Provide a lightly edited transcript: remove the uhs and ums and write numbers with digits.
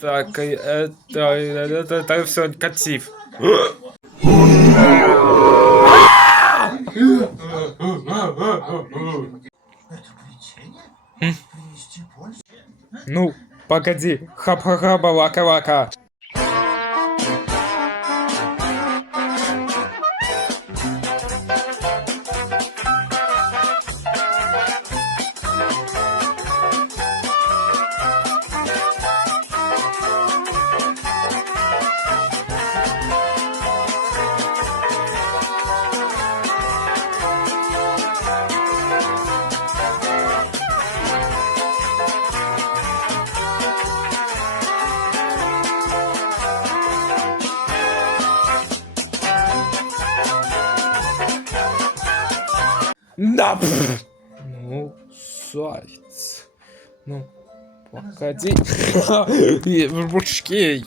Так, это все котив. Ну, погоди, хап-ха-ха-балака-лака. Да. Ну, заяц. Ну, погоди. Бушкей.